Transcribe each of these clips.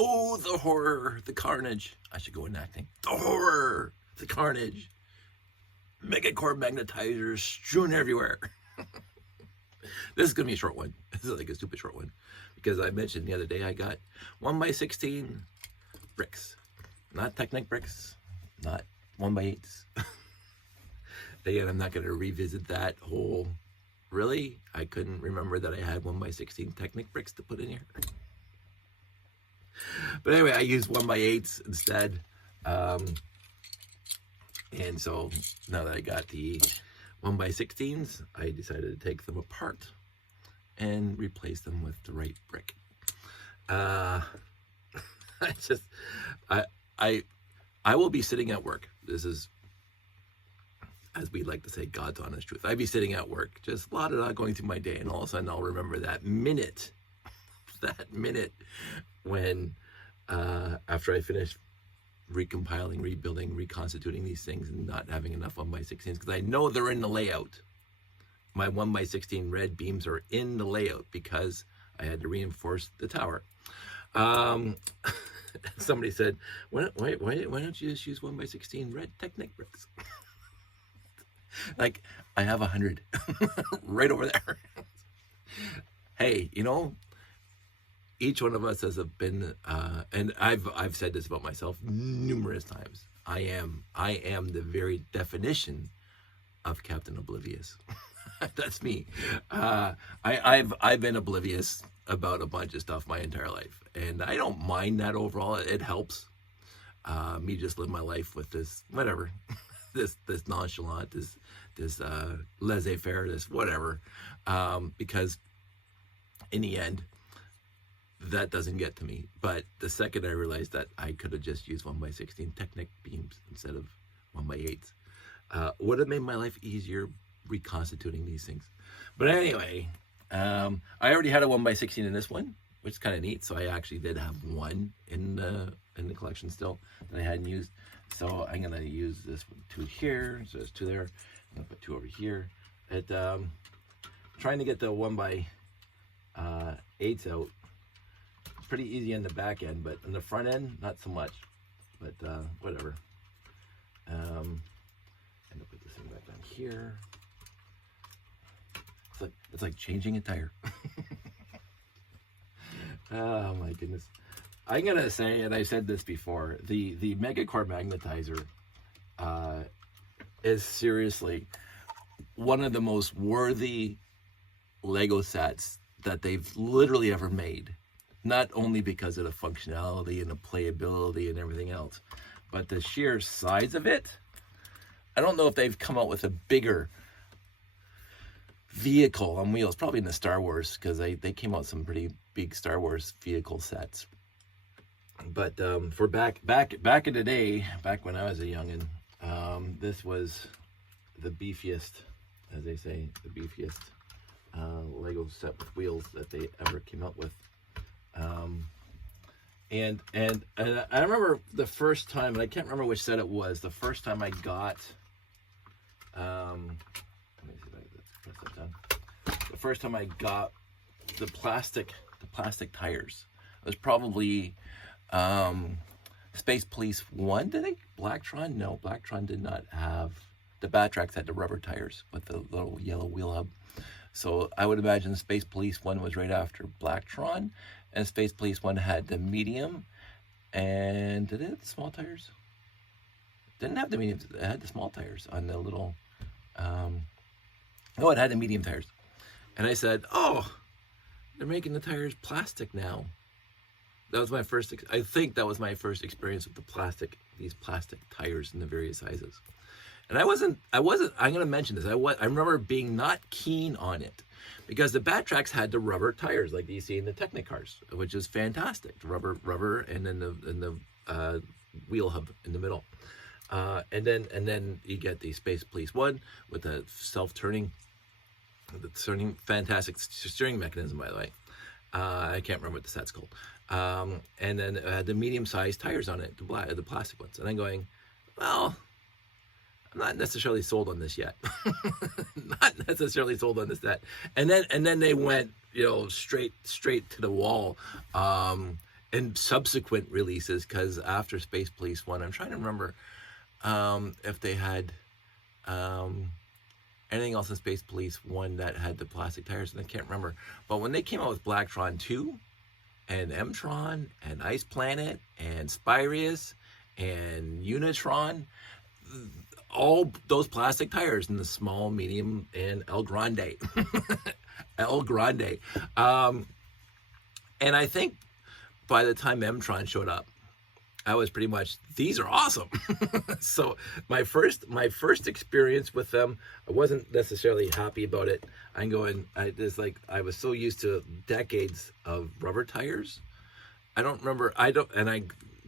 Oh, the horror, the carnage. I should go in acting. The horror, the carnage. Mega Core Magnetizers strewn everywhere. This is going to be a short one. This is like a stupid short one. Because I mentioned the other day I got 1x16 bricks. Not Technic bricks. Not 1x8s. Again, I'm not going to revisit that whole... Really? I couldn't remember that I had 1x16 Technic bricks to put in here. But anyway, I used 1x8s instead. And so now that I got the 1x16s, I decided to take them apart and replace them with the right brick. I will be sitting at work. This is, as we like to say, God's honest truth. I'd be sitting at work, just going through my day, and all of a sudden I'll remember that minute when, after I finished recompiling, rebuilding, reconstituting these things and not having enough 1x16s, because I know they're in the layout. My 1x16 red beams are in the layout because I had to reinforce the tower. Somebody said, why don't you just use 1x16 red Technic bricks? Like, I have 100 right over there. Hey, you know, each one of us has been, and I've said this about myself numerous times. I am the very definition of Captain Oblivious. That's me. I've been oblivious about a bunch of stuff my entire life, and I don't mind that overall. It helps me just live my life with this whatever, this nonchalant, this laissez-faire, this whatever, because in the end, that doesn't get to me. But the second I realized that I could have just used 1x16 Technic beams instead of 1x8s, would have made my life easier reconstituting these things. But anyway, I already had a 1x16 in this one, which is kind of neat. So I actually did have one in the collection still that I hadn't used. So I'm gonna use this one, 2 here. So there's 2 there. I'm gonna put 2 over here. Trying to get the 1x8s out. Pretty easy on the back end, but on the front end, not so much. But whatever. I'm gonna put this thing back down here. It's like changing a tire. Oh my goodness. I'm gonna say, and I said this before, the Mega Core Magnetizer is seriously one of the most worthy Lego sets that they've literally ever made. Not only because of the functionality and the playability and everything else, but the sheer size of it. I don't know if they've come out with a bigger vehicle on wheels, probably in the Star Wars, because they came out with some pretty big Star Wars vehicle sets. But for back in the day, back when I was a youngin', this was the beefiest, as they say, the beefiest Lego set with wheels that they ever came out with. And I remember the first time, and I can't remember which set it was, the first time I got, let me see if I can press that down. The first time I got the plastic tires, it was probably Space Police 1, did they? Blacktron? No, Blacktron did not have, the Batracs had the rubber tires with the little yellow wheel hub. So I would imagine Space Police 1 was right after Blacktron, and Space Police 1 had the medium, and did it have the small tires? Didn't have the medium, it had the small tires on the little, no, it had the medium tires. And I said, oh, they're making the tires plastic now. That was my first, I think that was my first experience with these plastic tires in the various sizes. And I wasn't, I'm going to mention this. I remember being not keen on it because the Batracs had the rubber tires like you see in the Technic cars, which is fantastic. The rubber, and then the wheel hub in the middle. And then you get the Space Police 1 with the self-turning, fantastic steering mechanism, by the way. I can't remember what the set's called. And then it had the medium-sized tires on it, the plastic ones. And I'm going, well, I'm not necessarily sold on this yet. Not necessarily sold on this yet. And then they went, straight to the wall. and subsequent releases, because after Space Police 1, I'm trying to remember if they had anything else in Space Police 1 that had the plastic tires, and I can't remember. But when they came out with Blacktron 2 and Mtron and Ice Planet and Spyrius and Unitron, all those plastic tires in the small, medium, and El Grande. El Grande. And I think by the time Mtron showed up, I was pretty much, these are awesome. So my first experience with them, I wasn't necessarily happy about it. I'm going, I was so used to decades of rubber tires.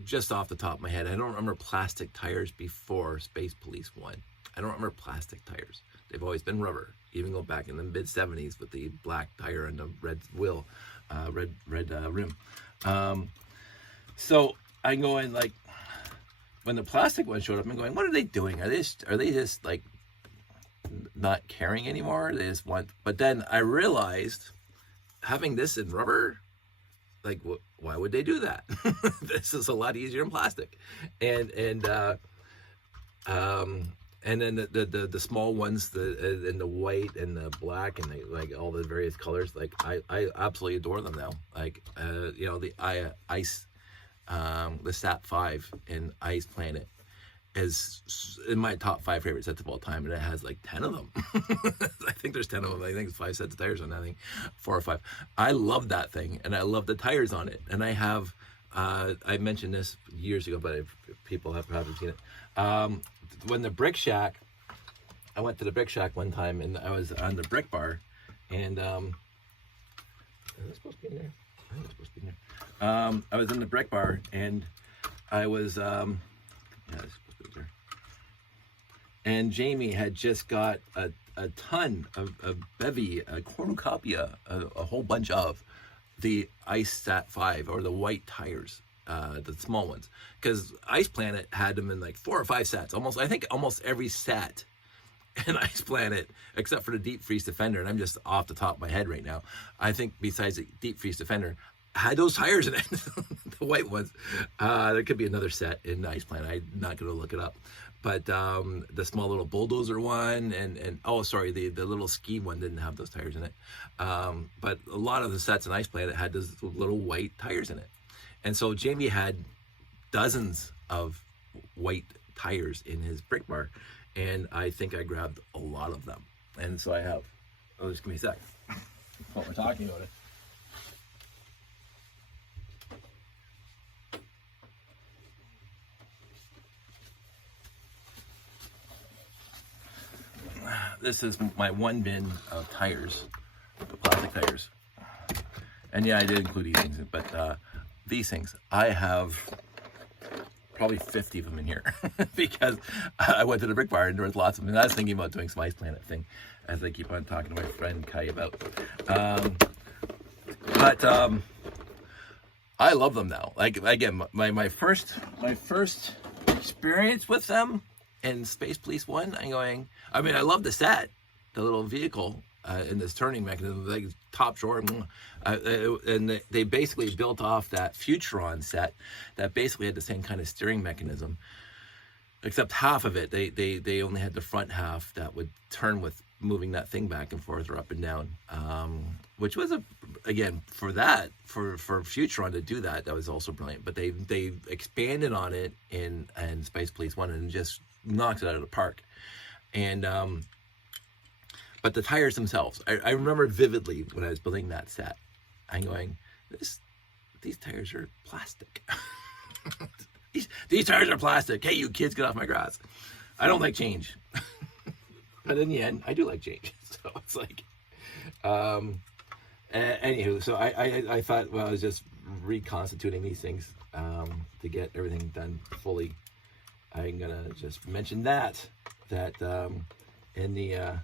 Just off the top of my head, I don't remember plastic tires before Space Police 1. I don't remember plastic tires. They've always been rubber, even go back in the mid-70s with the black tire and the red wheel, red rim. So I'm going, like, when the plastic one showed up, I'm going, what are they doing? Are they just like not caring anymore? They just want, but then I realized, having this in rubber, like, why would they do that? This is a lot easier in plastic. And then the small ones, and the white and the black and like all the various colors, like I absolutely adore them now. Like the Ice, the Sat 5 and Ice Planet is in my top 5 favorite sets of all time, and it has like 10 of them. I think there's 10 of them. I think it's 5 sets of tires on that thing, 4 or 5. I love that thing, and I love the tires on it. And I have, I mentioned this years ago, but people haven't seen it. When the Brick Shack, I went to the Brick Shack one time, and I was on the Brick Bar, and is it supposed to be in there? I think it's supposed to be in there. I was in the Brick Bar, and I was, it's supposed to be there. And Jamie had just got a ton of bevy, a cornucopia, a whole bunch of the Ice Sat 5, or the white tires, the small ones, because Ice Planet had them in like 4 or 5 sets. I think almost every set in Ice Planet, except for the Deep Freeze Defender, and I'm just off the top of my head right now, I think besides the Deep Freeze Defender, had those tires in it. The white ones. There could be another set in Ice Planet. I'm not going to look it up. But the small little bulldozer one, and oh, sorry, the little ski one didn't have those tires in it. But a lot of the sets in Ice Planet had those little white tires in it. And so Jamie had dozens of white tires in his Brick Bar, and I think I grabbed a lot of them. And so I have, just give me a sec. What we're talking about it. This is my 1 bin of tires, the plastic tires. And yeah, I did include these things, but these things, I have probably 50 of them in here because I went to the Brick Bar and there was lots of them. And I was thinking about doing some Ice Planet thing, as I keep on talking to my friend Kai about. But I love them now. Like, again, my first experience with them in Space Police 1, I love the set, the little vehicle, in this turning mechanism, like top drawer, and they basically built off that Futuron set that basically had the same kind of steering mechanism, except half of it, they only had the front half that would turn with moving that thing back and forth or up and down, which was for Futuron to do that was also brilliant. But they expanded on it in Space Police 1 and just knocked it out of the park. And but the tires themselves, I remember vividly when I was building that set, I'm going, these tires are plastic. these tires are plastic. Hey, you kids, get off my grass. I don't like change. But in the end, I do like change. So it's like, anywho, so I thought, well, I was just reconstituting these things to get everything done fully. I'm gonna just mention that in the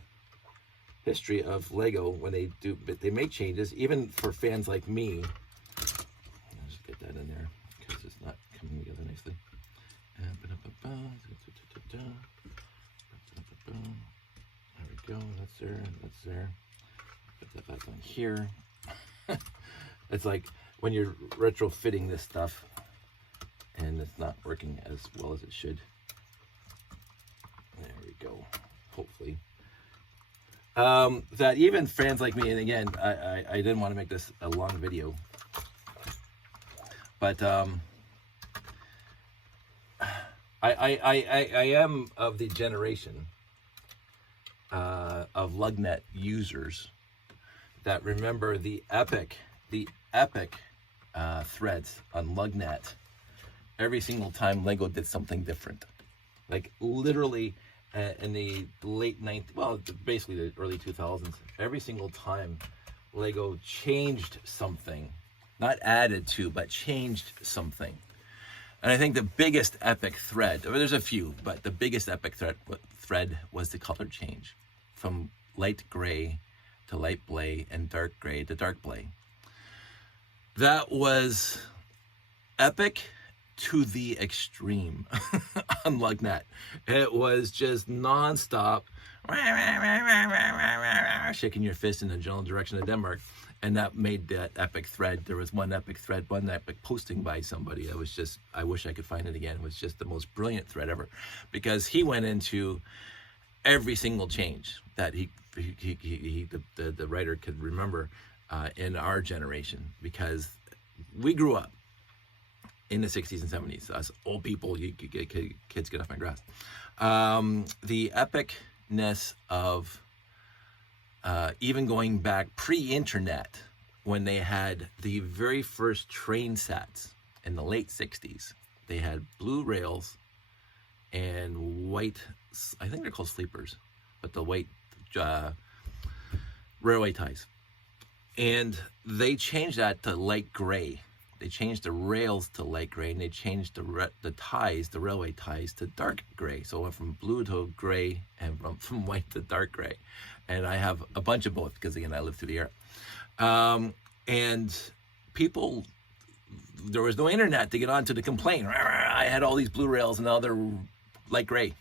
history of Lego, when they make changes, even for fans like me. I'll just get that in there because it's not coming together nicely. There we go. That's there. Put that back on here. It's like when you're retrofitting this stuff and it's not working as well as it should. There we go, hopefully. That even fans like me, and again, I didn't want to make this a long video, but I am of the generation of LugNet users that remember the epic threads on LugNet. Every single time Lego did something different, like literally in the late 90s, well, basically the early 2000s, every single time Lego changed something, not added to, but changed something. And I think the biggest epic thread, there's a few, but the biggest epic thread was the color change from light gray to light blay and dark gray to dark blay. That was epic to the extreme on LugNet. It was just nonstop shaking your fist in the general direction of Denmark. And that made that epic thread. There was one epic thread, one epic posting by somebody. I wish I could find it again. It was just the most brilliant thread ever, because he went into every single change that the writer could remember in our generation, because we grew up in the 60s and 70s. Us old people, kids, get off my grass. The epicness of even going back pre-internet, when they had the very first train sets in the late 60s. They had blue rails and white, I think they're called sleepers, but the white railway ties. And they changed that to light gray. They changed the rails to light gray, and they changed the ties, the railway ties, to dark gray. So it went from blue to gray and from white to dark gray. And I have a bunch of both, because again, I lived through the era. And people, there was no internet to get on to complain. I had all these blue rails and now they're light gray.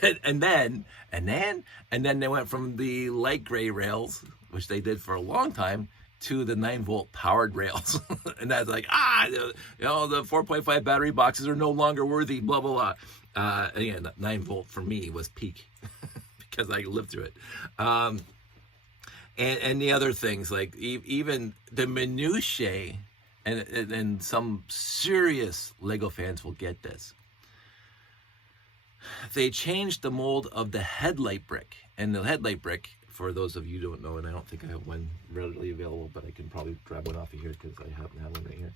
and then they went from the light gray rails, which they did for a long time, to the 9-volt powered rails. And that's like, the 4.5 battery boxes are no longer worthy, blah, blah, blah. Again, 9-volt for me was peak because I lived through it. And the other things, like even the minutiae, and some serious Lego fans will get this. They changed the mold of the headlight brick. And the headlight brick, for those of you who don't know, and I don't think I have one readily available, but I can probably grab one off of here because I happen to have one right here.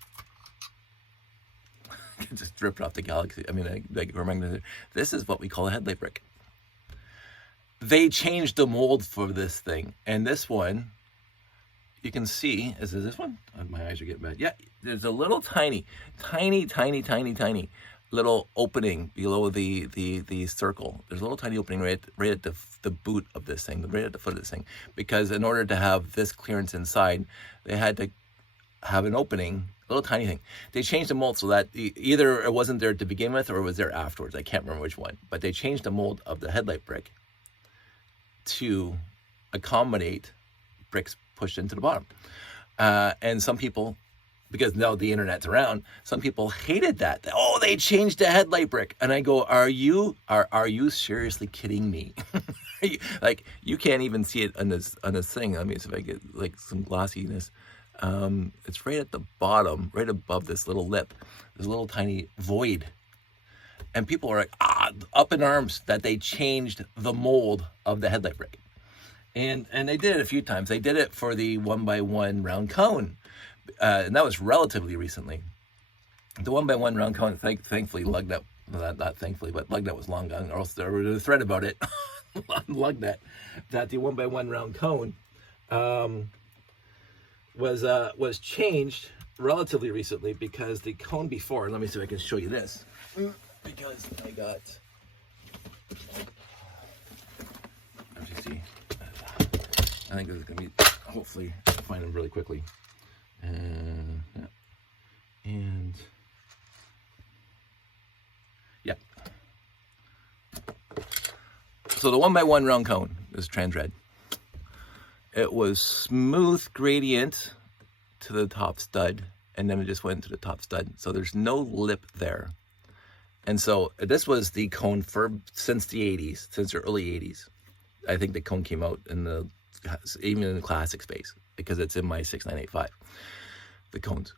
I can just rip it off the Galaxy. I mean, this is what we call a headlight brick. They changed the mold for this thing. And this one, you can see, is this one? Oh, my eyes are getting bad. Yeah, there's a little tiny little opening below the circle. There's a little tiny opening right at the boot of this thing, right at the foot of this thing. Because in order to have this clearance inside, they had to have an opening, a little tiny thing. They changed the mold so that either it wasn't there to begin with or it was there afterwards. I can't remember which one. But they changed the mold of the headlight brick to accommodate bricks pushed into the bottom. And some people, because now the internet's around, some people hated that. Oh, they changed the headlight brick. And I go, are you seriously kidding me? Like, you can't even see it on this thing. Let me see if I get like some glossiness. It's right at the bottom, right above this little lip. There's a little tiny void. And people are like, up in arms that they changed the mold of the headlight brick. And they did it a few times. They did it for the 1x1 round cone. And that was relatively recently. The 1x1 round cone, thankfully, LugNet, not thankfully, but LugNet was long gone, or else there was a thread about it on LugNet, that the 1x1 round cone was changed relatively recently, because the cone before, let me see if I can show you this, because I got, as you see, I think this is going to be, hopefully, I'll find them really quickly. Yeah. So the 1x1 round cone is trans red. it was smooth gradient to the top stud, and then it just went to the top stud. So there's no lip there. And so this was the cone for since the 80s, since the early 80s. I think the cone came out even in the classic space, because it's in my 6985, the cones.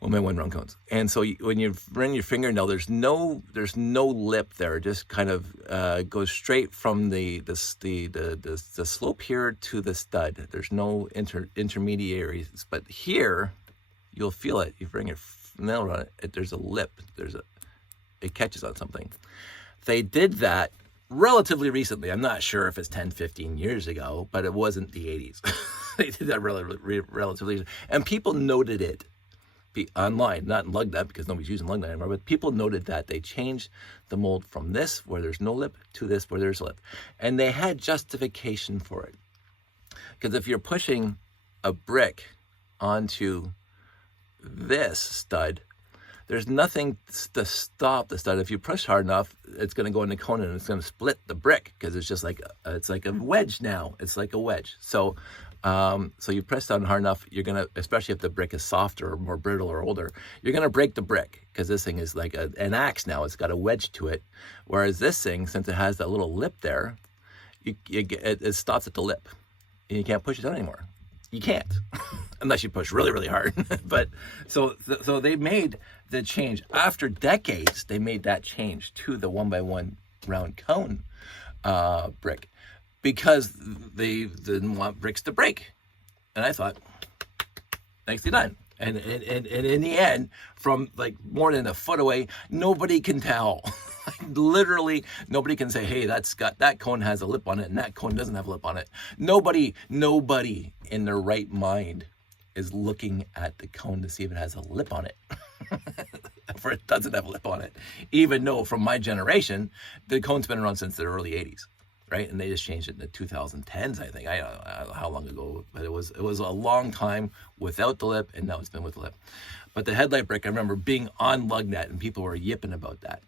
Well, my 1 round cones. And so when you run your fingernail, there's no lip there. It just kind of goes straight from the slope here to the stud. There's no intermediaries. But here, you'll feel it. You bring your nail around it. There's a lip. It catches on something. They did that relatively recently. I'm not sure if it's 10, 15 years ago, but it wasn't the 80s. They did that relatively recently. And people noted it. Online, not in lug nut, because nobody's using lug nut anymore, but people noted that they changed the mold from this where there's no lip to this where there's a lip, and they had justification for it. Because if you're pushing a brick onto this stud, there's nothing to stop the stud. If you push hard enough, it's going to go in the cone and it's going to split the brick, because it's just like it's like a wedge now. It's like a wedge. So you press down hard enough, you're gonna, especially if the brick is softer or more brittle or older, you're gonna break the brick, because this thing is like an axe now. It's got a wedge to it. Whereas this thing, since it has that little lip there, it stops at the lip, and you can't push it down anymore. You can't, unless you push really, really hard. But so they made the change after decades. They made that change to the 1x1 round cone brick, because they didn't want bricks to break. And I thought, nicely done. And in the end, from like more than a foot away, nobody can tell. Literally, nobody can say, hey, that cone has a lip on it and that cone doesn't have a lip on it. Nobody in their right mind is looking at the cone to see if it has a lip on it. For it doesn't have a lip on it. Even though from my generation, the cone's been around since the early 80s. Right, and they just changed it in the 2010s, I think. I don't know how long ago, but it was a long time without the lip, and now it's been with the lip. But the headlight brick, I remember being on LugNet, and people were yipping about that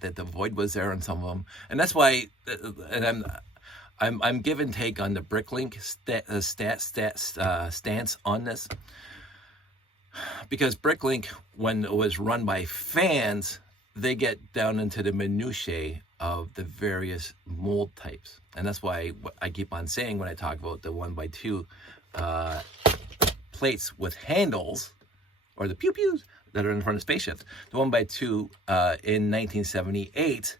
the void was there on some of them, and that's why. And I'm give and take on the Bricklink stance on this, because Bricklink, when it was run by fans, they get down into the minutiae of the various mold types. And that's why I keep on saying when I talk about the 1x2 plates with handles, or the pew-pews that are in front of spaceships, the 1x2 in 1978,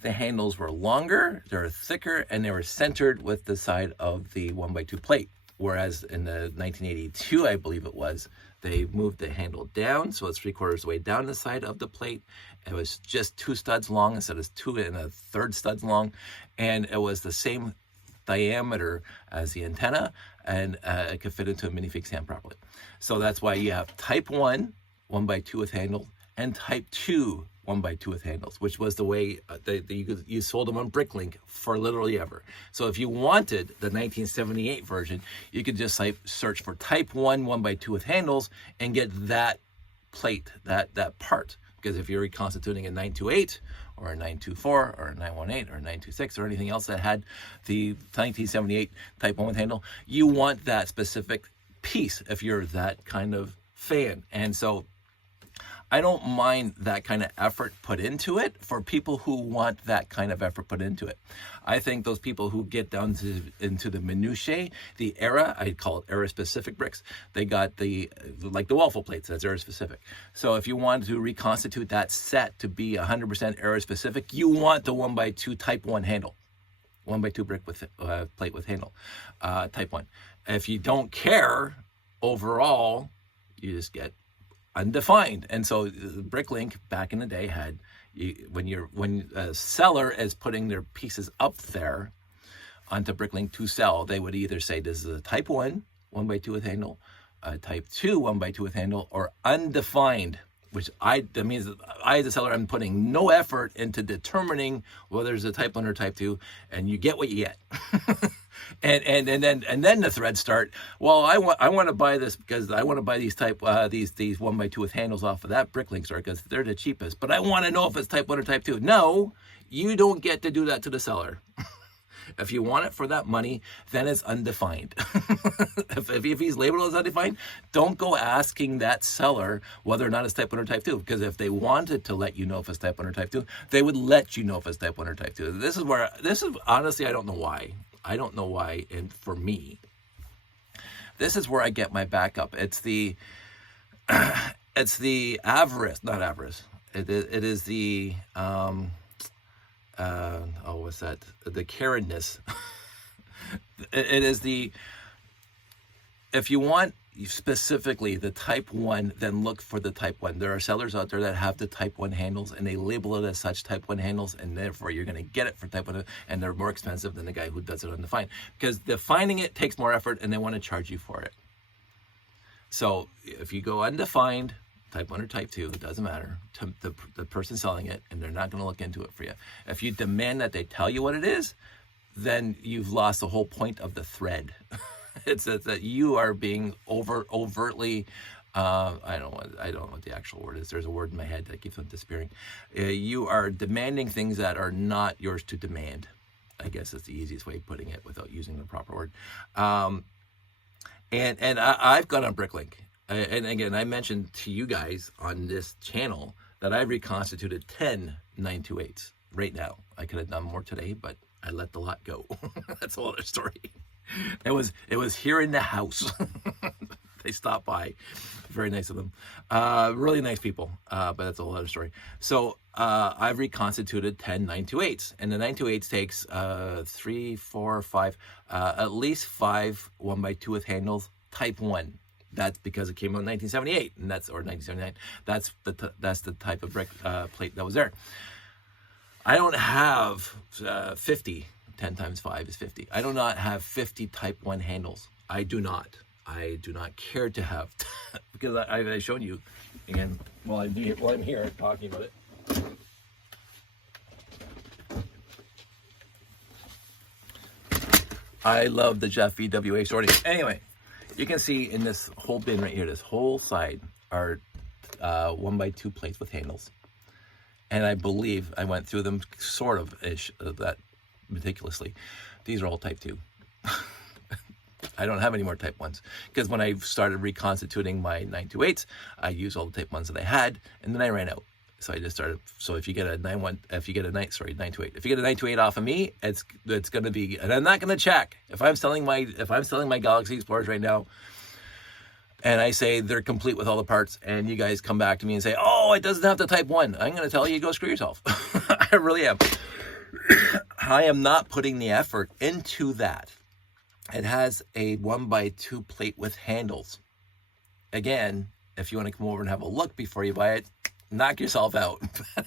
the handles were longer, they were thicker, and they were centered with the side of the 1x2 plate. Whereas in the 1982, I believe it was, they moved the handle down, so it's 3/4 of the way down the side of the plate. It was just 2 studs long instead of 2 1/3 studs long, and it was the same diameter as the antenna, and it could fit into a minifig stand properly. So that's why you have Type 1 1x2 with handle, and Type 2 1x2 with handles, which was the way you sold them on Bricklink for literally ever. So if you wanted the 1978 version, you could just search for Type 1 1x2 with handles and get that plate, that part. Because if you're reconstituting a 928 or a 924 or a 918 or a 926 or anything else that had the 1978 Type 1 with handle, you want that specific piece if you're that kind of fan. And so I don't mind that kind of effort put into it for people who want that kind of effort put into it. I think those people who get down into the minutiae, the era, I call it era-specific bricks, they got like the waffle plates, that's era-specific. So if you want to reconstitute that set to be 100% era-specific, you want the 1x2 Type 1 handle. 1x2 brick with plate with handle, Type 1. If you don't care overall, you just get undefined. And so Bricklink back in the day had, when a seller is putting their pieces up there onto Bricklink to sell, they would either say this is a Type 1 1x2 with handle, a Type 2 1x2 with handle, or undefined, which that means that I, as a seller, I'm putting no effort into determining whether it's a Type 1 or Type 2, and you get what you get. and then the threads start. Well, I want to buy this because I want to buy these 1x2 with handles off of that Bricklink store because they're the cheapest. But I want to know if it's Type 1 or Type 2. No, you don't get to do that to the seller. If you want it for that money, then it's undefined. if he's labeled as undefined, don't go asking that seller whether or not it's type 1 or type 2. Because if they wanted to let you know if it's type 1 or type 2, they would let you know if it's type 1 or type 2. This is honestly, I don't know why. I don't know why. And for me, this is where I get my backup. It's the avarice, not avarice. It is the, what's that? The Karenness. It is the, if you want specifically the type 1, then look for the type 1. There are sellers out there that have the type 1 handles and they label it as such type 1 handles, and therefore you're going to get it for type 1, and they're more expensive than the guy who does it undefined, because defining it takes more effort and they want to charge you for it. So if you go undefined, type 1 or type 2, it doesn't matter, to the person selling it, and they're not going to look into it for you. If you demand that they tell you what it is, then you've lost the whole point of the thread. It's that you are being overtly, I don't know what the actual word is. There's a word in my head that keeps on disappearing. You are demanding things that are not yours to demand. I guess that's the easiest way of putting it without using the proper word. And I've gone on Bricklink. And again, I mentioned to you guys on this channel that I reconstituted 10 928s right now. I could have done more today, but I let the lot go. That's a whole other story. It was here in the house. They stopped by. Very nice of them. Really nice people, but that's a whole other story. So I've reconstituted 10 928s, and the 928s takes 3, 4, 5, at least 5 1x2 with handles, type 1. That's because it came out in 1978, and or 1979. That's the type of brick plate that was there. I don't have 50. 10 times 5 is 50. I do not have 50 type 1 handles. I do not care to have, because I've shown you again while I'm here talking about it. I love the Jeff VWA sorting. Anyway, you can see in this whole bin right here, this whole side are 1x2 plates with handles. And I believe I went through them sort of ish, that meticulously. These are all type 2. I don't have any more type 1s, because when I started reconstituting my 928s, I used all the type 1s that I had, and then I ran out. So I just started. So if you get a 928, if you get a 928 off of me, it's going to be, and I'm not going to check if I'm selling my Galaxy Explorers right now, and I say they're complete with all the parts, and you guys come back to me and say, oh, it doesn't have the type 1. I'm going to tell you, go screw yourself. I really am. I am not putting the effort into that. It has a 1x2 plate with handles. Again, if you want to come over and have a look before you buy it, knock yourself out.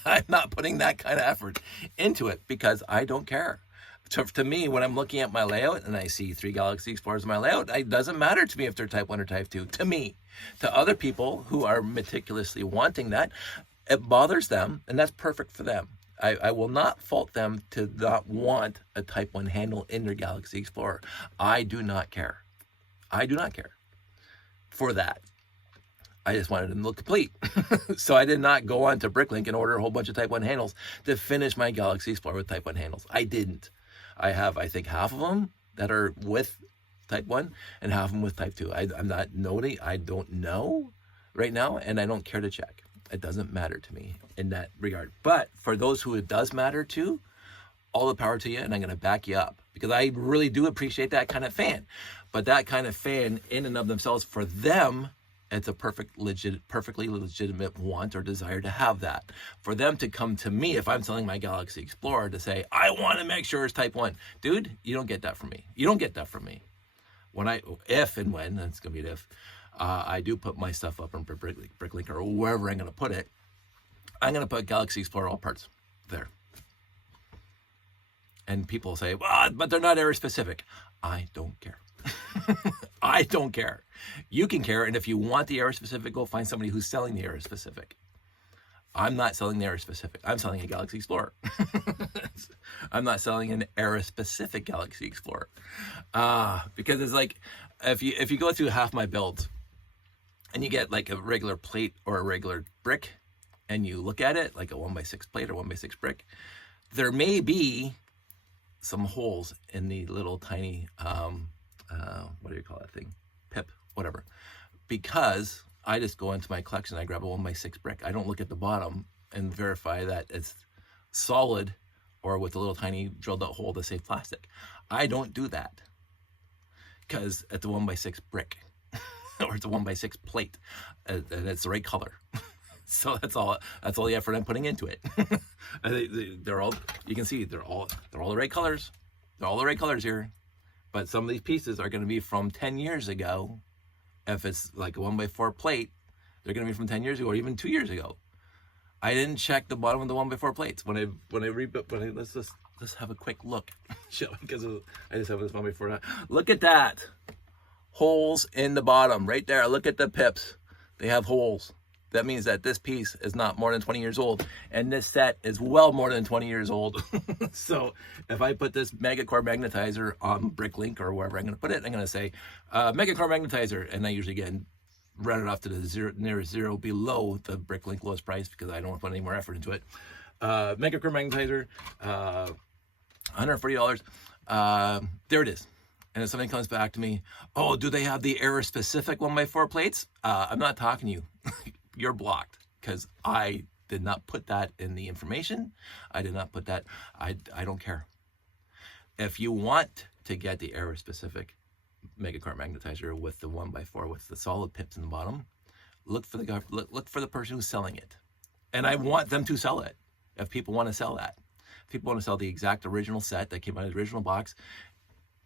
I'm not putting that kind of effort into it because I don't care. To me, when I'm looking at my layout and I see 3 Galaxy Explorers in my layout, it doesn't matter to me if they're type 1 or type 2. To me. To other people who are meticulously wanting that, it bothers them, and that's perfect for them. I will not fault them to not want a type 1 handle in their Galaxy Explorer. I do not care. I do not care for that. I just wanted them to look complete. So I did not go on to Bricklink and order a whole bunch of type 1 handles to finish my Galaxy Explorer with type 1 handles. I didn't. I have, I think, half of them that are with type 1 and half of them with type 2. I'm not noting. I don't know right now, and I don't care to check. It doesn't matter to me in that regard. But for those who it does matter to, all the power to you, and I'm going to back you up because I really do appreciate that kind of fan. But that kind of fan in and of themselves, for them, it's a perfectly legitimate want or desire to have that. For them to come to me, if I'm selling my Galaxy Explorer, to say, I want to make sure it's type 1. Dude, you don't get that from me. You don't get that from me. If and when, that's going to be an if, I do put my stuff up on Bricklink or wherever I'm going to put it, I'm going to put Galaxy Explorer all parts there. And people say, well, but they're not area specific. I don't care. I don't care. You can care, and if you want the area specific, go find somebody who's selling the area specific. I'm not selling the area specific. I'm selling a Galaxy Explorer. I'm not selling an era specific Galaxy Explorer. Because it's like, if you go through half my builds and you get like a regular plate or a regular brick and you look at it like a 1x6 plate or 1x6 brick, there may be some holes in the little tiny, what do you call that thing? Pip, whatever. Because I just go into my collection, I grab a 1x6 brick. I don't look at the bottom and verify that it's solid or with a little tiny drilled out hole to save plastic. I don't do that because it's a 1x6 brick or it's a 1x6 plate and it's the right color. So that's all the effort I'm putting into it. They're all, you can see they're all the right colors. They're all the right colors here. But some of these pieces are going to be from 10 years ago. If it's like a 1x4 plate, they're going to be from 10 years ago or even 2 years ago. I didn't check the bottom of the 1x4 plates let's just have a quick look, because I just have this 1x4. Look at that, holes in the bottom right there. Look at the pips; they have holes. That means that this piece is not more than 20 years old, and this set is well more than 20 years old. So if I put this Mega Core Magnetizer on Bricklink or wherever I'm going to put it, I'm going to say Mega Core Magnetizer, and I usually get run it off to the nearest zero below the Bricklink lowest price because I don't want to put any more effort into it. Mega Core Magnetizer, $140. There it is. And if something comes back to me, oh, do they have the error specific 1x4 plates? I'm not talking to you. You're blocked because I did not put that in the information. I did not put that. I don't care. If you want to get the error specific Mega Core Magnetizer with the 1x4 with the solid pips in the bottom, look for the person who's selling it. And I want them to sell it. If people want to sell that, if people want to sell the exact original set that came out of the original box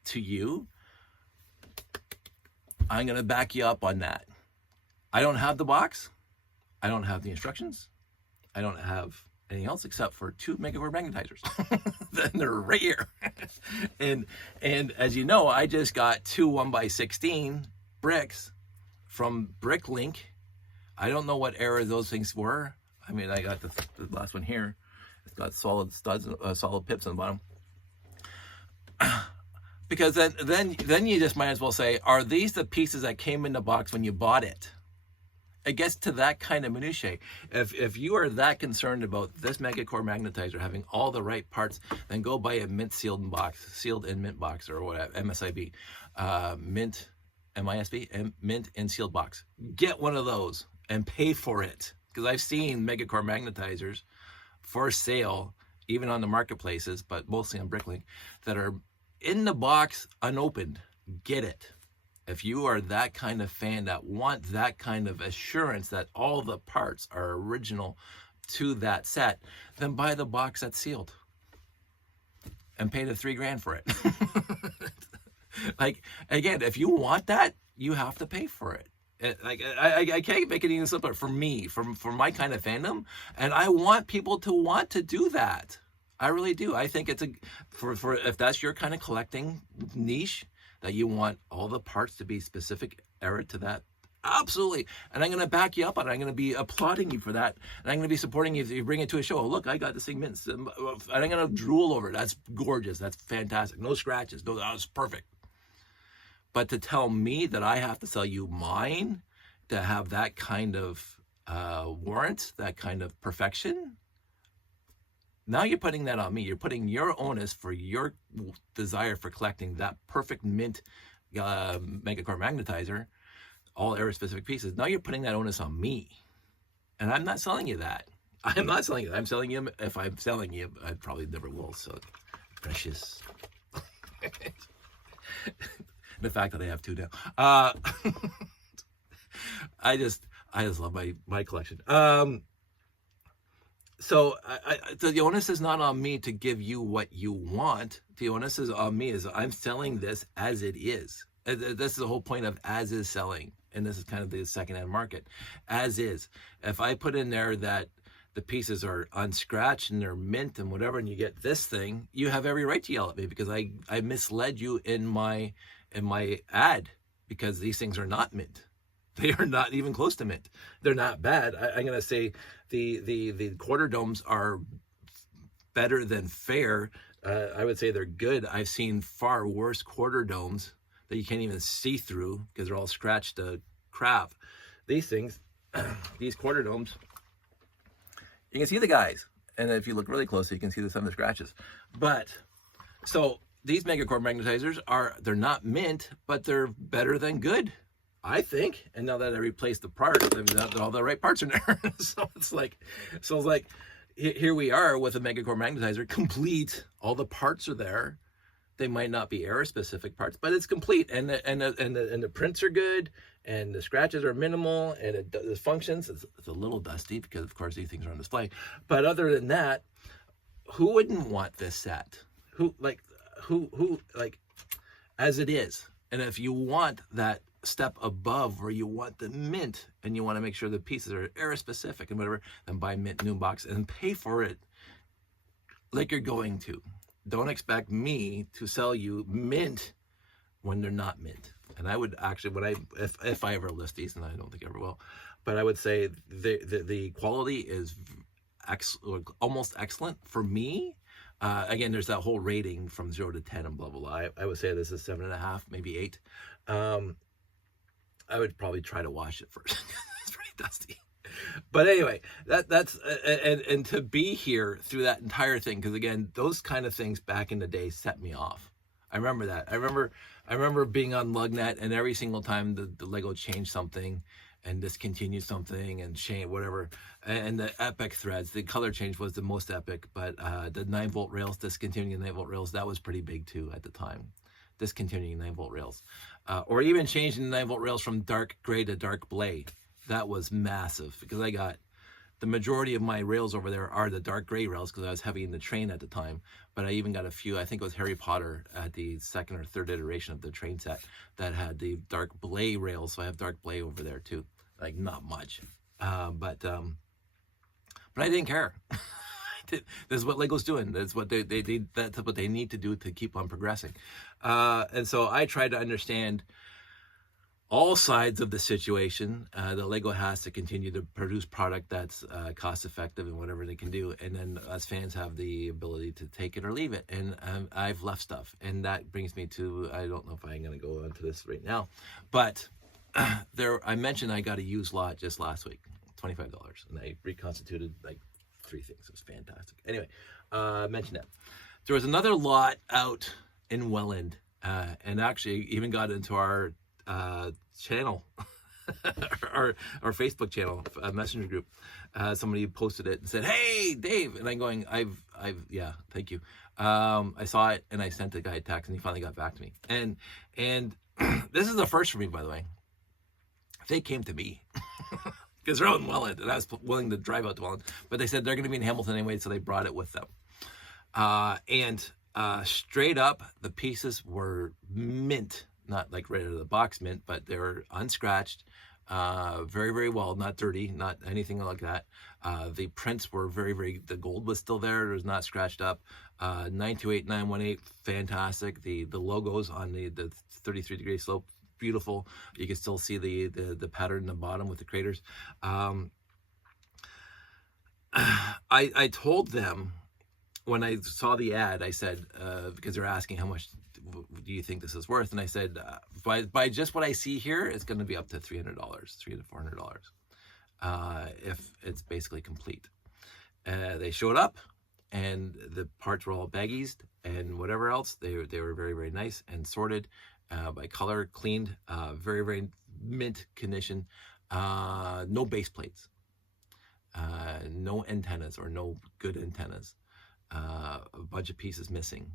to you, I'm going to back you up on that. I don't have the box. I don't have the instructions. I don't have anything else except for 2 Mega Core Magnetizers. Then they're right here. and as you know, I just got 2 1x16 bricks from Bricklink. I don't know what era those things were. I mean, I got the last one here. It's got solid studs, solid pips on the bottom. Because then you just might as well say, are these the pieces that came in the box when you bought it? It gets to that kind of minutiae. If you are that concerned about this Mega Core Magnetizer having all the right parts, then go buy a mint sealed in mint box or whatever, MSIB, mint, MISB, and mint and sealed box. Get one of those and pay for it. Because I've seen Mega Core Magnetizers for sale, even on the marketplaces, but mostly on Bricklink, that are in the box unopened. Get it. If you are that kind of fan that want that kind of assurance that all the parts are original to that set, then buy the box that's sealed and pay the $3,000 for it. Like, again, if you want that, you have to pay for it. Like, I can't make it even simpler for me, for my kind of fandom, and I want people to want to do that. I really do. I think it's for if that's your kind of collecting niche, that you want all the parts to be specific era to that, absolutely. And I'm going to back you up on it. I'm going to be applauding you for that. And I'm going to be supporting you if you bring it to a show. Oh, look, I got this thing mint. And I'm going to drool over it. That's gorgeous. That's fantastic. No scratches. No, that was perfect. But to tell me that I have to sell you mine to have that kind of warrant, that kind of perfection, now you're putting that on me. You're putting your onus for your desire for collecting that perfect mint Mega Core Magnetizer, all era-specific pieces. Now you're putting that onus on me. And I'm not selling you that. I'm not selling you that. I'm selling you, if I'm selling you, I probably never will. So precious. The fact that I have 2 now. I just love my collection. So the onus is not on me to give you what you want. The onus is on me is I'm selling this as it is. This is the whole point of as is selling. And this is kind of the second-hand market. As is. If I put in there that the pieces are unscratched and they're mint and whatever, and you get this thing, you have every right to yell at me because I misled you in my ad because these things are not mint. They are not even close to mint. They're not bad. I'm going to say the quarter domes are better than fair. I would say they're good. I've seen far worse quarter domes that you can't even see through because they're all scratched to crap. These things, these quarter domes, you can see the guys. And if you look really closely, you can see some of the scratches. But So these Mega Core Magnetizers they're not mint, but they're better than good, I think. And now that I replaced the parts, all the right parts are there. so it's like here we are with a Mega Core Magnetizer complete. All the parts are there. They might not be error specific parts, but it's complete, and the prints are good, and the scratches are minimal, and it functions. It's a little dusty because of course these things are on display, but other than that, who wouldn't want this set? Who as it is? And if you want that step above where you want the mint and you want to make sure the pieces are error specific and whatever, then buy mint new box and pay for it like you're going to. Don't expect me to sell you mint when they're not mint. And I would actually, if I ever list these, and I don't think I ever will, but I would say the quality is almost excellent for me. Again, there's that whole rating from 0 to 10 and blah blah blah. I would say this is 7.5, maybe 8. I would probably try to wash it first. It's pretty dusty. But anyway, that's and to be here through that entire thing, because again, those kind of things back in the day set me off. I remember that. I remember being on LugNet, and every single time the Lego changed something and discontinued something and change whatever, and the epic threads, the color change was the most epic. But the 9-volt rails, discontinuing the 9-volt rails, that was pretty big too at the time. Discontinuing 9-volt rails, or even changing the 9-volt rails from dark gray to dark blade. That was massive, because I got the majority of my rails over there are the dark gray rails because I was heavy in the train at the time. But I even got a few, I think it was Harry Potter at the 2nd or 3rd iteration of the train set that had the dark blay rails. So I have dark blay over there too. Like not much, but I didn't care. This is what Lego's doing. That's what that's what they need to do to keep on progressing. And so I tried to understand all sides of the situation that Lego has to continue to produce product that's cost effective and whatever they can do, and then us fans have the ability to take it or leave it. And I've left stuff, and that brings me to, I don't know if I'm going to go into this right now, but I mentioned I got a used lot just last week, $25, and I reconstituted like 3 things. It was fantastic. Anyway, mention that there was another lot out in Welland, and actually even got into our channel, our Facebook channel, messenger group. Somebody posted it and said, "Hey, Dave," and I'm going, "I've yeah, thank you." I saw it and I sent the guy a text, and he finally got back to me. And this is the first for me, by the way. They came to me because they're out in Welland, and I was willing to drive out to Welland, but they said they're going to be in Hamilton anyway, so they brought it with them. And straight up, the pieces were mint. Not like right out of the box mint, but they were unscratched, very, very well, not dirty, not anything like that. The prints were the gold was still there. It was not scratched up. 928, 918, fantastic. The logos on the 33-degree slope, beautiful. You can still see the pattern in the bottom with the craters. I told them when I saw the ad, I said, because they're asking how much do you think this is worth, and I said, by just what I see here, it's going to be up to $300, $300 to $400, if it's basically complete. They showed up, and the parts were all baggies and whatever else. They were very, very nice and sorted by color, cleaned, very, very mint condition. No base plates, no antennas, or no good antennas. A bunch of pieces missing.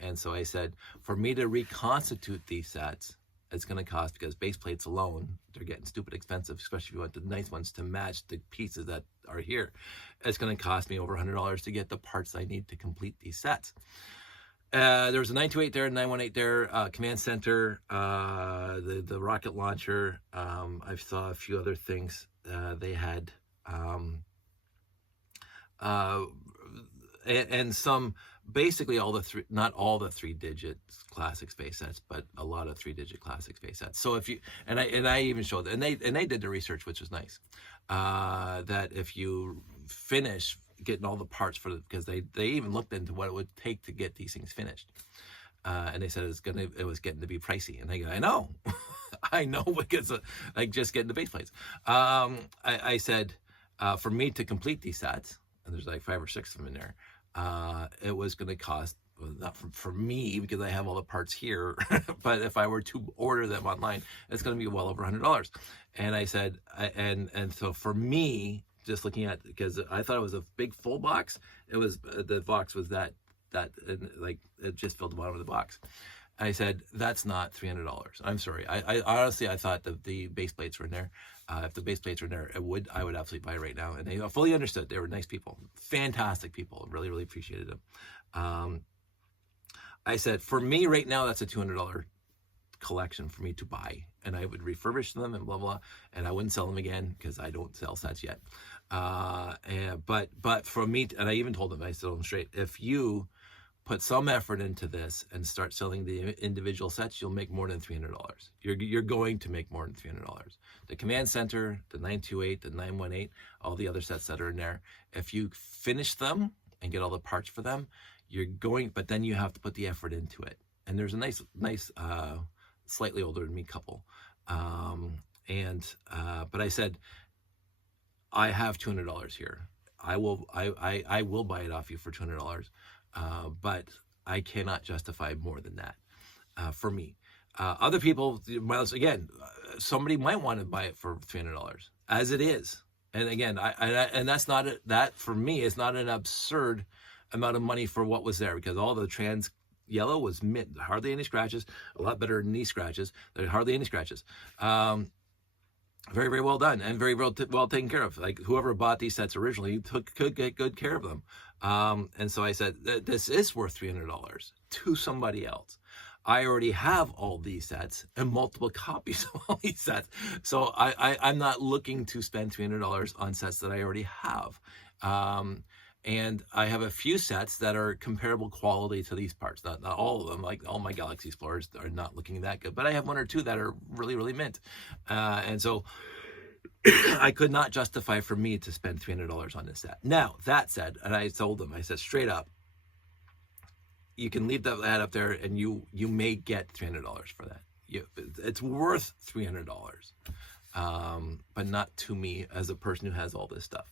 And so I said, for me to reconstitute these sets, it's going to cost, because base plates alone, they're getting stupid expensive, especially if you want the nice ones to match the pieces that are here. It's going to cost me over $100 to get the parts I need to complete these sets. There was a 928 there, 918 there, command center, the rocket launcher. I saw a few other things they had, and some, basically all the three, not all the 3-digit classic space sets, but a lot of 3-digit classic space sets. So if you, and I even showed, and they did the research, which was nice, that if you finish getting all the parts because they even looked into what it would take to get these things finished, and they said it was getting to be pricey. And I know, I know, because like just getting the base plates. I said, for me to complete these sets, and there's like 5 or 6 of them in there, it was going to cost not for me because I have all the parts here, but if I were to order them online, it's going to be well over $100. And I said, and so for me, just looking at, because I thought it was a big full box, it was the box was that and like it just filled the bottom of the box. I said, that's not $300. I'm sorry. I honestly, I thought that the base plates were in there. If the base plates were in there, I would absolutely buy it right now. And they fully understood. They were nice people, fantastic people. Really, really appreciated them. I said, for me right now, that's a $200 collection for me to buy. And I would refurbish them and blah, blah, and I wouldn't sell them again because I don't sell sets yet. But for me, and I even told them, I told them straight, if you put some effort into this and start selling the individual sets, you'll make more than $300. You're going to make more than $300. The Command Center, the 928, the 918, all the other sets that are in there, if you finish them and get all the parts for them, you're going, but then you have to put the effort into it. And there's a nice, slightly older than me couple. But I said, I have $200 here. I will buy it off you for $200. But I cannot justify more than that for me. Other people, again, somebody might want to buy it for $300 as it is. And again, and that's not that for me is not an absurd amount of money for what was there, because all the trans yellow was mint, hardly any scratches, a lot better than these scratches. There's hardly any scratches. Very, very well done and very well taken care of. Like whoever bought these sets originally could get good care of them. And so I said, this is worth $300 to somebody else. I already have all these sets and multiple copies of all these sets. So I'm not looking to spend $300 on sets that I already have. And I have a few sets that are comparable quality to these parts. Not all of them, like all my Galaxy Explorers are not looking that good, but I have one or two that are really, really mint. And so I could not justify for me to spend $300 on this set. Now, that said, and I told them, I said straight up, you can leave that ad up there and you may get $300 for that. It's worth $300, but not to me as a person who has all this stuff.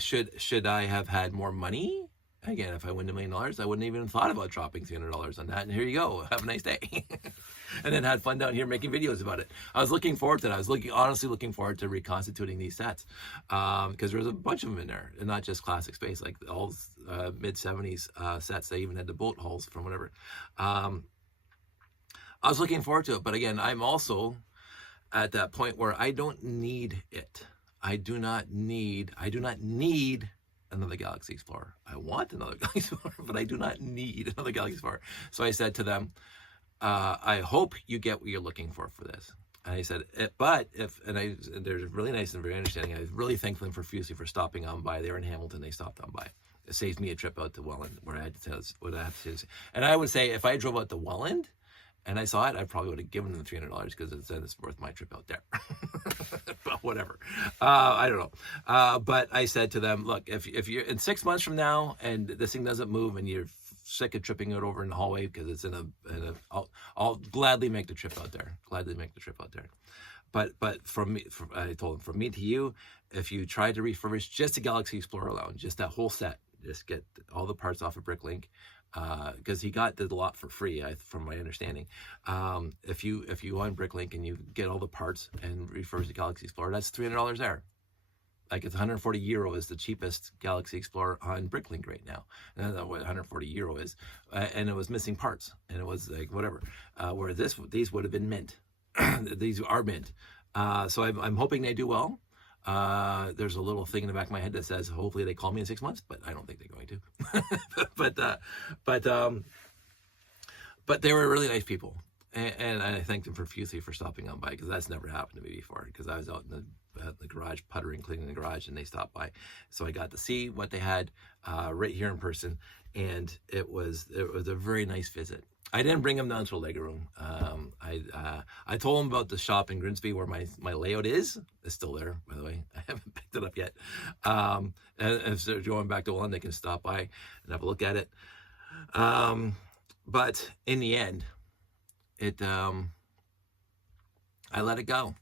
Should I have had more money? Again, if I win $1 million, I wouldn't even have thought about dropping $300 on that. And here you go. Have a nice day. And then had fun down here making videos about it. I was looking forward to that. I was honestly looking forward to reconstituting these sets because there was a bunch of them in there, and not just classic space, like all mid-70s sets. They even had the boat hulls from whatever. I was looking forward to it, but again, I'm also at that point where I don't need it. I do not need another Galaxy Explorer. I want another Galaxy Explorer, but I do not need another Galaxy Explorer. So I said to them, I hope you get what you're looking for this. And I said, they're really nice and very understanding. I really thank them profusely for stopping on by. They were in Hamilton. They stopped on by. It saved me a trip out to Welland where I had to what I have to say. And I would say if I drove out to Welland and I saw it, I probably would have given them the $300 because it said it's worth my trip out there. But whatever. I don't know. But I said to them, look, if you're in 6 months from now and this thing doesn't move and you're sick of tripping it over in the hallway because it's I'll gladly make the trip out there. But from me, I told them, from me to you, if you try to refurbish just a Galaxy Explorer alone, just that whole set, just get all the parts off of Bricklink, because he got the lot for free, from my understanding. If you on Bricklink and you get all the parts and refurbish the Galaxy Explorer, that's $300 there. Like it's €140 is the cheapest Galaxy Explorer on Bricklink right now. And I don't know what €140 is, and it was missing parts, and it was like whatever. Where these would have been mint. These are mint. So I'm hoping they do well. There's a little thing in the back of my head that says hopefully they call me in 6 months, but I don't think they're going to. but they were really nice people, and I thank them profusely for stopping on by, because that's never happened to me before. Because I was out in the garage puttering, cleaning the garage, and they stopped by, so I got to see what they had right here in person, and it was a very nice visit. I didn't bring them down to the leg room. I told them about the shop in Grimsby where my layout is. It's still there, by the way. I haven't picked it up yet. And if they're going back to London, they can stop by and have a look at it. But in the end, I let it go.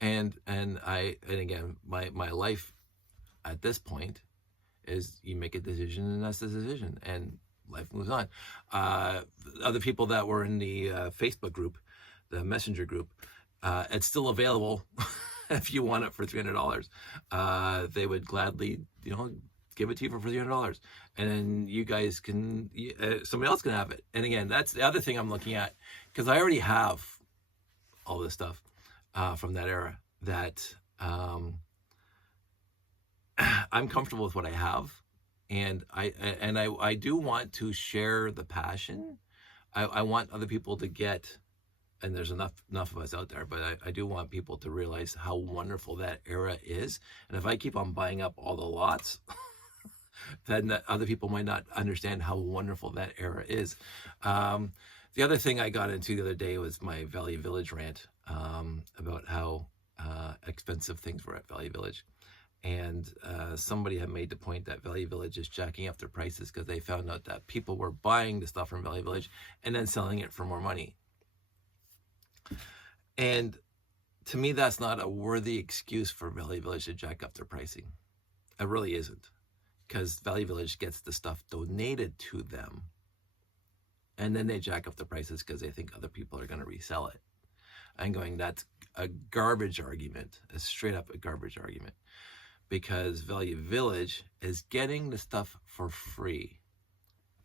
And again, my life at this point is you make a decision and that's the decision. And life moves on. Other people that were in the Facebook group, the messenger group, it's still available if you want it for $300. They would gladly, give it to you for $300, and then you guys can, somebody else can have it. And again, that's the other thing I'm looking at, because I already have all this stuff from that era that I'm comfortable with what I have, and I do want to share the passion. I want other people to get, and there's enough of us out there, but I do want people to realize how wonderful that era is. And if I keep on buying up all the lots, then other people might not understand how wonderful that era is. The other thing I got into the other day was my Value Village rant about how expensive things were at Value Village. And somebody had made the point that Value Village is jacking up their prices because they found out that people were buying the stuff from Value Village and then selling it for more money. And to me, that's not a worthy excuse for Value Village to jack up their pricing. It really isn't, because Value Village gets the stuff donated to them, and then they jack up the prices because they think other people are going to resell it. I'm going, that's a garbage argument, a straight up a garbage argument, because Value Village is getting the stuff for free.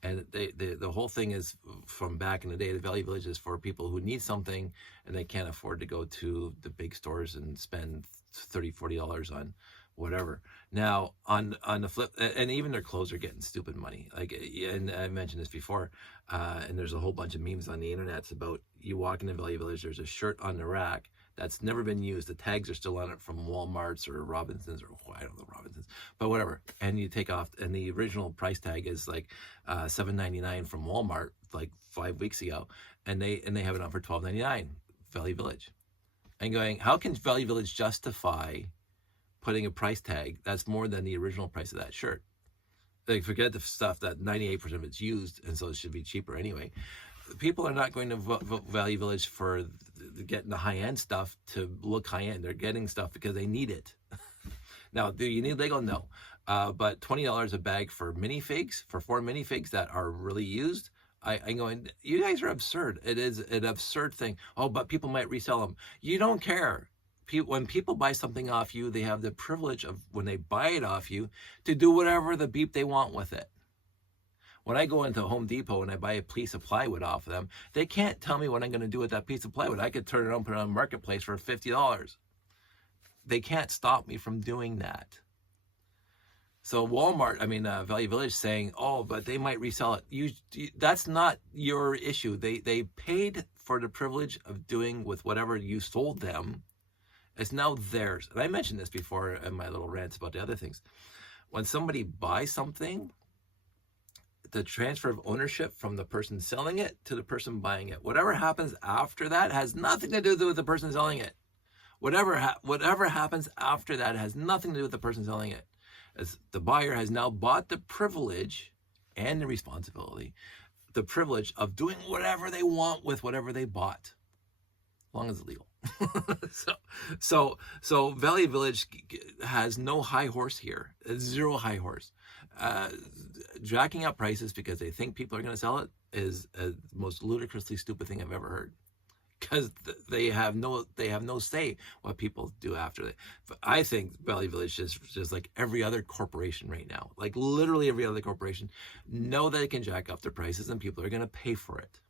And the whole thing is, from back in the day, the Value Village is for people who need something and they can't afford to go to the big stores and spend $30, $40 on whatever. Now, on the flip, and even their clothes are getting stupid money. Like, and I mentioned this before, and there's a whole bunch of memes on the internet about, you walk into Value Village, there's a shirt on the rack that's never been used. The tags are still on it from Walmart's or Robinson's, or I don't know, Robinson's, but whatever. And you take off, and the original price tag is like $7.99 from Walmart like 5 weeks ago, and they have it on for $12.99, Value Village. And going, how can Value Village justify putting a price tag that's more than the original price of that shirt? Like, forget the stuff that 98% of it's used, and so it should be cheaper anyway. People are not going to Value Village for getting the high-end stuff to look high-end. They're getting stuff because they need it. Now, do you need Lego? No. But $20 a bag for minifigs, for 4 minifigs that are really used, I'm going, you guys are absurd. It is an absurd thing. Oh, but people might resell them. You don't care. When people buy something off you, they have the privilege of, when they buy it off you, to do whatever the beep they want with it. When I go into Home Depot and I buy a piece of plywood off of them, they can't tell me what I'm going to do with that piece of plywood. I could turn it on, put it on Marketplace for $50. They can't stop me from doing that. So Value Village saying, oh, but they might resell it. That's not your issue. They paid for the privilege of doing with whatever you sold them. It's now theirs. And I mentioned this before in my little rants about the other things. When somebody buys something, the transfer of ownership from the person selling it to the person buying it, whatever happens after that has nothing to do with the person selling it. Whatever happens after that has nothing to do with the person selling it. As the buyer has now bought the privilege and the responsibility, the privilege of doing whatever they want with whatever they bought, as long as it's legal. So Value Village has no high horse here. Zero high horse. Jacking up prices because they think people are going to sell it is the most ludicrously stupid thing I've ever heard. Because they have no say what people do after that. I think Value Village is just like every other corporation right now, like literally every other corporation, know that they can jack up their prices and people are going to pay for it.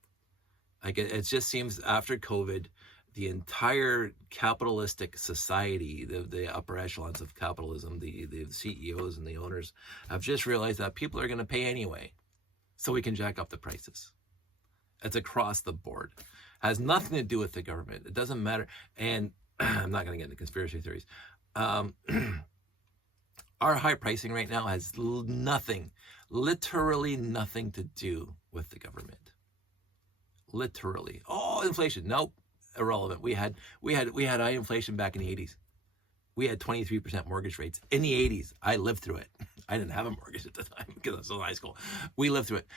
Like it just seems after COVID, the entire capitalistic society, the upper echelons of capitalism, the CEOs and the owners have just realized that people are going to pay anyway, so we can jack up the prices. It's across the board. Has nothing to do with the government. It doesn't matter. And I'm not going to get into conspiracy theories. Our high pricing right now has literally nothing to do with the government. Literally. Oh, inflation. Nope. Irrelevant. We had high inflation back in the 80s. We had 23% mortgage rates in the 80s. I lived through it. I didn't have a mortgage at the time because I was in high school. We lived through it.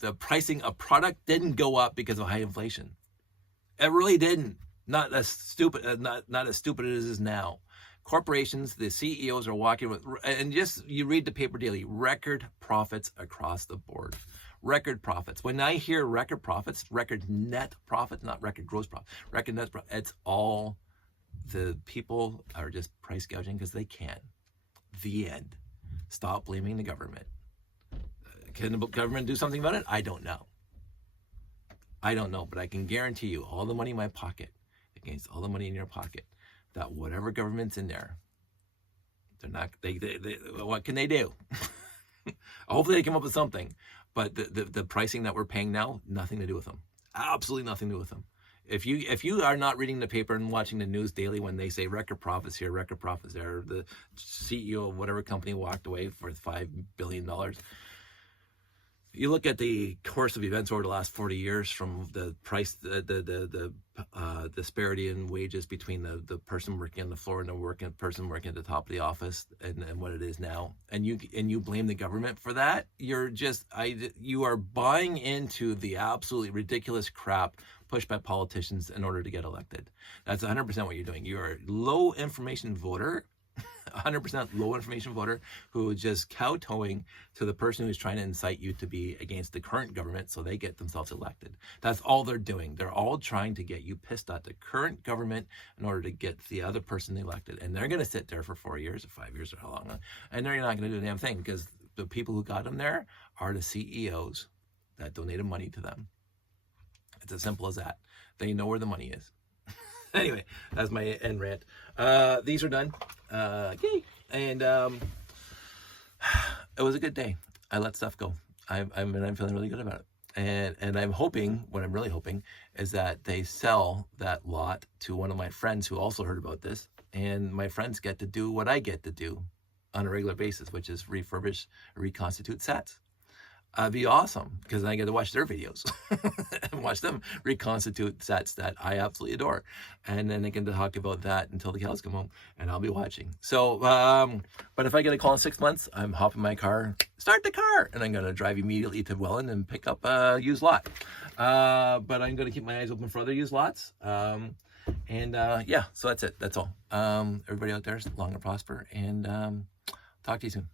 The pricing of product didn't go up because of high inflation. It really didn't. Not as stupid. Not as stupid as it is now. Corporations, the CEOs are walking with, and just you read the paper daily, record profits across the board. Record profits. When I hear record profits, record net profit, not record gross profit, record net profit, it's all the people are just price gouging because they can. The end. Stop blaming the government. Can the government do something about it? I don't know. I don't know, but I can guarantee you all the money in my pocket against all the money in your pocket, that whatever government's in there, they're not, they what can they do? Hopefully they come up with something, but the pricing that we're paying now, nothing to do with them. Absolutely nothing to do with them. If you are not reading the paper and watching the news daily when they say record profits here, record profits there, the CEO of whatever company walked away for $5 billion. You look at the course of events over the last 40 years, from the price, the disparity in wages between the person working on the floor and the person working at the top of the office, and what it is now, and you blame the government for that. You are buying into the absolutely ridiculous crap pushed by politicians in order to get elected. That's 100% what you're doing. You're a low information voter. 100% low information voter who is just kowtowing to the person who's trying to incite you to be against the current government so they get themselves elected. That's all they're doing. They're all trying to get you pissed at the current government in order to get the other person elected. And they're going to sit there for 4 years or 5 years or how long. And they're not going to do a damn thing, because the people who got them there are the CEOs that donated money to them. It's as simple as that. They know where the money is. Anyway, that's my end rant. These are done. Yay. And it was a good day. I let stuff go. I'm feeling really good about it. And I'm hoping, what I'm really hoping, is that they sell that lot to one of my friends who also heard about this. And my friends get to do what I get to do on a regular basis, which is refurbish, reconstitute sets. It'd be awesome, because I get to watch their videos and watch them reconstitute sets that I absolutely adore. And then they can talk about that until the cows come home, and I'll be watching. So, but if I get a call in 6 months, I'm hopping my car, start the car, and I'm going to drive immediately to Welland and pick up a used lot. But I'm going to keep my eyes open for other used lots. Yeah, so that's it. That's all. Everybody out there, long and prosper, and talk to you soon.